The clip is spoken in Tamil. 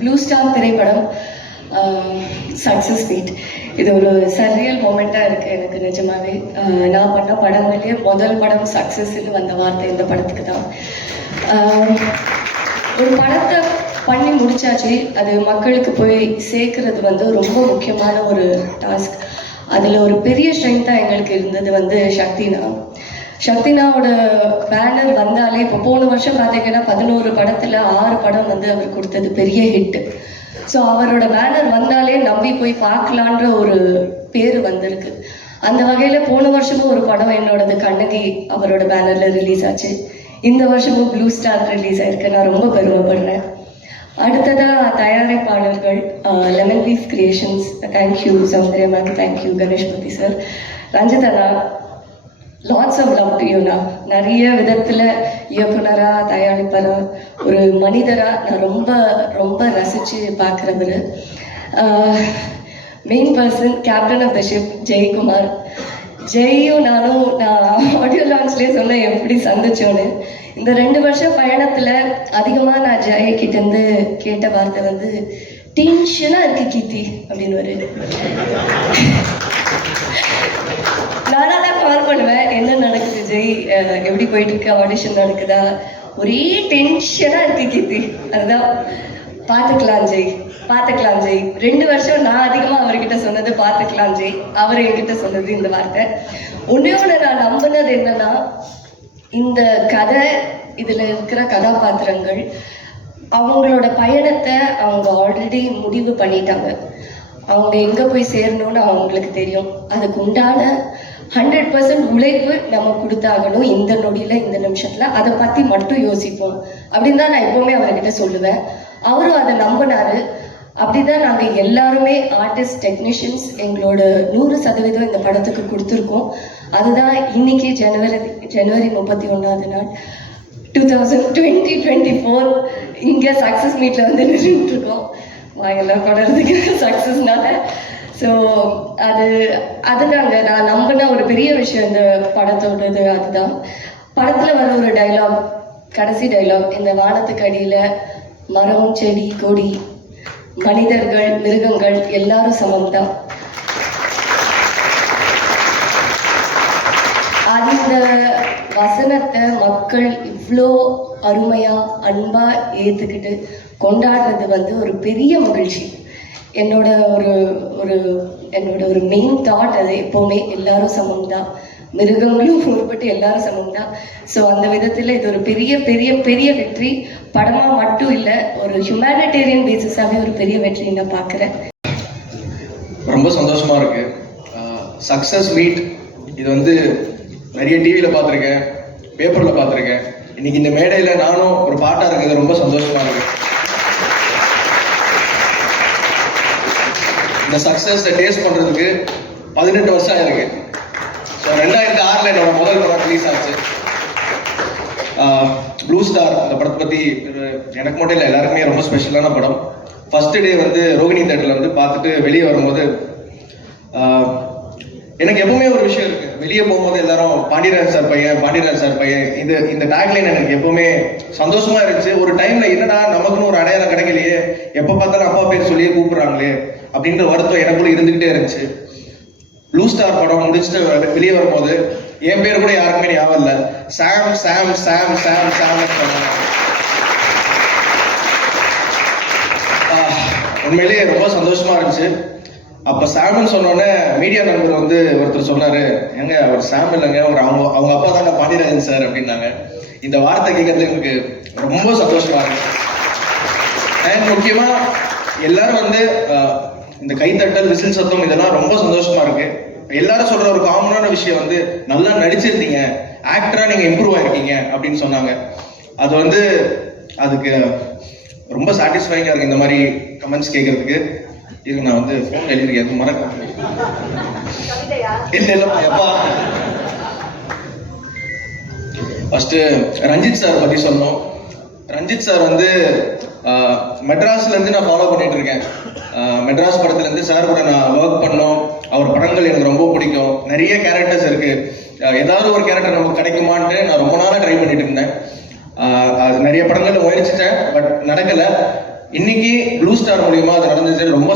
ப்ளூ ஸ்டார் திரைப்படம் சக்ஸஸ் மீட். இது ஒரு சர்ரியல் மொமெண்ட்டாக இருக்குது எனக்கு நிஜமாவே. நான் பண்ண படங்கள்லேயே முதல் படம் சக்ஸஸ்ன்னு வந்த வார்த்தை இந்த படத்துக்கு தான். ஒரு படத்தை பண்ணி முடிச்சாச்சு, அது மக்களுக்கு போய் சேர்க்கறது வந்து ரொம்ப முக்கியமான ஒரு டாஸ்க். அதில் ஒரு பெரிய ஸ்ட்ரென்த்தாக எங்களுக்கு இருந்தது சக்தினாவோட பேனர் வந்தாலே, இப்போ போன வருஷம் பார்த்தீங்கன்னா 11 படத்தில் 6 படம் வந்து அவர் கொடுத்தது பெரிய ஹிட்டு. ஸோ அவரோட பேனர் வந்தாலே நம்பி போய் பார்க்கலான்ற ஒரு பேர் வந்திருக்கு. அந்த வகையில் போன வருஷமும் ஒரு படம் என்னோடது கண்ணகி அவரோட பேனரில் ரிலீஸ் ஆச்சு. இந்த வருஷமும் ப்ளூ ஸ்டார் ரிலீஸ் ஆயிருக்கு. நான் ரொம்ப பெருமைப்படுறேன். அடுத்ததாக தயாரிப்பாளர்கள் lemon leaf creations, thank you Soundarya ma'am, thank you Ganeshpathi sir, Ranjith அண்ணா, லாட்ஸ் ஆஃப் லவ் டு யூனா. நிறைய விதத்தில் இயக்குனராக, தயாரிப்பராக, ஒரு மனிதராக நான் ரொம்ப ரொம்ப ரசித்து பார்க்குறவர். Main person, captain of the ship Jayakumar. ஜெயும் நான் ஆடியோ லான்ச்லேயே சொன்னேன் எப்படி சந்திச்சோன்னு. இந்த 2 வருஷம் பயணத்தில் அதிகமாக நான் ஜெயக்கிட்டேருந்து கேட்ட வார்த்தை வந்து டென்ஷனாக இருக்கு கீர்த்தி அப்படின்னு. நானாக தான் கால் பண்ணுவேன், என்ன நடக்குது ஜெய், எப்படி போயிட்டு இருக்கு, ஆடிஷன் நடக்குதா, ஒரே டென்ஷனாக இருக்கு கீர்த்தி. அதுதான் பார்த்துக்கலாம் ஜெய், பார்த்துக்கலாம் ஜெய். 2 வருஷம் நான் அதிகமாக அவர்கிட்ட சொன்னது பார்த்துக்கலாம் ஜெய், அவர் என்கிட்ட சொன்னது இந்த வார்த்தை. ஒன்று நான் நம்பினது என்னன்னா, இந்த கதை, இதில் இருக்கிற கதாபாத்திரங்கள் அவங்களோட பயணத்தை அவங்க ஆல்ரெடி முடிவு பண்ணிட்டாங்க. அவங்க எங்கே போய் சேரணும்னு அவங்களுக்கு தெரியும். அதுக்கு உண்டான 100% உழைப்பு நம்ம கொடுத்தாகணும் இந்த நொடியில், இந்த நிமிஷத்தில். அதை பற்றி மட்டும் யோசிப்போம் அப்படின்னு தான் நான் எப்போவுமே அவர்கிட்ட சொல்லுவேன். அவரும் அதை நம்பினாரு. அப்படிதான் நாங்கள் எல்லாருமே ஆர்டிஸ்ட், டெக்னீஷியன்ஸ் எங்களோட 100% இந்த படத்துக்கு கொடுத்துருக்கோம். அதுதான் இன்னைக்கு ஜனவரி 31ஆவது நாள் 2024 இங்கே சக்ஸஸ் மீட்டில் வந்து நின்றுட்டுருக்கோம். வாங்கெல்லாம் கொடறதுக்கு சக்ஸஸ்னால. ஸோ அதுதாங்க நான் நம்பின ஒரு பெரிய விஷயம் இந்த படத்தோடது. அதுதான் படத்தில் வர ஒரு டைலாக், கடைசி டைலாக், இந்த வானத்துக்கு அடியில் மரம், செடி, கொடி, மனிதர்கள், மிருகங்கள் எல்லாரும் சமம் தான். அந்த வசனத்தை மக்கள் இவ்வளோ அருமையாக, அன்பாக ஏற்றுக்கிட்டு கொண்டாடுறது வந்து ஒரு பெரிய மகிழ்ச்சி. என்னோட ஒரு மெயின் தாட் அது எப்போவுமே எல்லாரும் சமம் தான், மிருகங்களும் உட்பட்டு எல்லாரும் சமம் தான். ஸோ அந்த விதத்தில் இது ஒரு பெரிய பெரிய பெரிய வெற்றி. படமாக மட்டும் இல்லை, ஒரு ஹியூமனிடேரியன் பேசிஸாகவே ஒரு பெரிய வெற்றி நான் பார்க்குறேன். ரொம்ப சந்தோஷமாக இருக்குது. சக்ஸஸ் மீட் இது வந்து நிறைய டிவியில் பார்த்துருக்கேன், பேப்பரில் பார்த்துருக்கேன். இன்னைக்கு இந்த மேடையில் நானும் ஒரு பாட்டாக இருக்குது, ரொம்ப சந்தோஷமாக இருக்குது. இந்த சக்ஸஸை டேஸ்ட் பண்ணுறதுக்கு 18 வருஷம் ஆயிருக்கு. ஸோ 2006 என்னோட முதல் படம் ரிலீஸ் ஆச்சு, ப்ளூ ஸ்டார். அந்த படத்தை பற்றி எனக்கு மட்டும் இல்லை, எல்லாருக்குமே ரொம்ப ஸ்பெஷலான படம். ஃபர்ஸ்ட் டே வந்து ரோகிணி தேட்டரில் வந்து பார்த்துட்டு வெளியே வரும்போது எனக்கு எப்பவுமே ஒரு விஷயம் இருக்கு. வெளியே போகும்போது எல்லாரும் பாண்டியராஜ் சார் பையன், இந்த டேக்லைன் எனக்கு எப்பவுமே சந்தோஷமா இருந்துச்சு. ஒரு டைம்ல என்னடா நமக்குன்னு ஒரு அடையாளம் கிடைக்கலையே, எப்ப பார்த்தாலும் அப்பா பேர் சொல்லியே கூப்பிடுறாங்களே அப்படின்ற வருத்தம் எனக்குள்ள இருந்துகிட்டே இருந்துச்சு. ப்ளூ ஸ்டார் படம் முடிச்சுட்டு வெளியே வரும்போது என் பேர் கூட யாருக்குமே ஞாபகம் இல்லை. சாம் சாம் சாம் சாம் சாம் உண்மையிலேயே ரொம்ப சந்தோஷமா இருந்துச்சு. அப்போ சாம்னு சொன்னோன்னே மீடியா நம்பர் வந்து ஒருத்தர் சொன்னார், எங்க அவர் சாம் இல்லைங்க, அவங்க அப்பா தாங்க பாண்டியராஜன் சார் அப்படின்னாங்க. இந்த வார்த்தை கேட்கறது எனக்கு ரொம்ப சந்தோஷமா இருக்கு. அண்ட் முக்கியமாக எல்லாரும் வந்து இந்த கைத்தட்டல், விசில் சத்தம் இதெல்லாம் ரொம்ப சந்தோஷமா இருக்கு. எல்லாரும் சொல்ற ஒரு காமனான விஷயம் வந்து நல்லா நடிச்சிருந்தீங்க, ஆக்டரா நீங்க இம்ப்ரூவ் ஆயிருக்கீங்க அப்படின்னு சொன்னாங்க. அது வந்து அதுக்கு ரொம்ப சாட்டிஸ்ஃபைங்கா இருக்கு இந்த மாதிரி கமெண்ட்ஸ் கேட்கறதுக்கு. இது நான் வந்து ஃபோன் எழுதிருக்கேன், மறக்க இல்லைம்மா எப்பா. ஃபர்ஸ்ட் ரஞ்சித் சார் பத்தி சொன்னோம். ரஞ்சித் சார் வந்து மெட்ராஸ்ல இருந்து நான் ஃபாலோ பண்ணிட்டு இருக்கேன். மெட்ராஸ் படத்துல இருந்து சார் கூட நான் ஒர்க் பண்ணோம். அவர் படங்கள் எனக்கு ரொம்ப பிடிக்கும். நிறைய கேரக்டர்ஸ் இருக்கு. ஏதாவது ஒரு கேரக்டர் நமக்கு கிடைக்குமான்ட்டு நான் ரொம்ப நாளாக ட்ரை பண்ணிட்டு இருந்தேன். நிறைய படங்கள்ல முயற்சித்தேன், பட் நடக்கல. இன்னைக்கு ப்ளூ ஸ்டார் மூலியமா அது நடந்தது ரொம்ப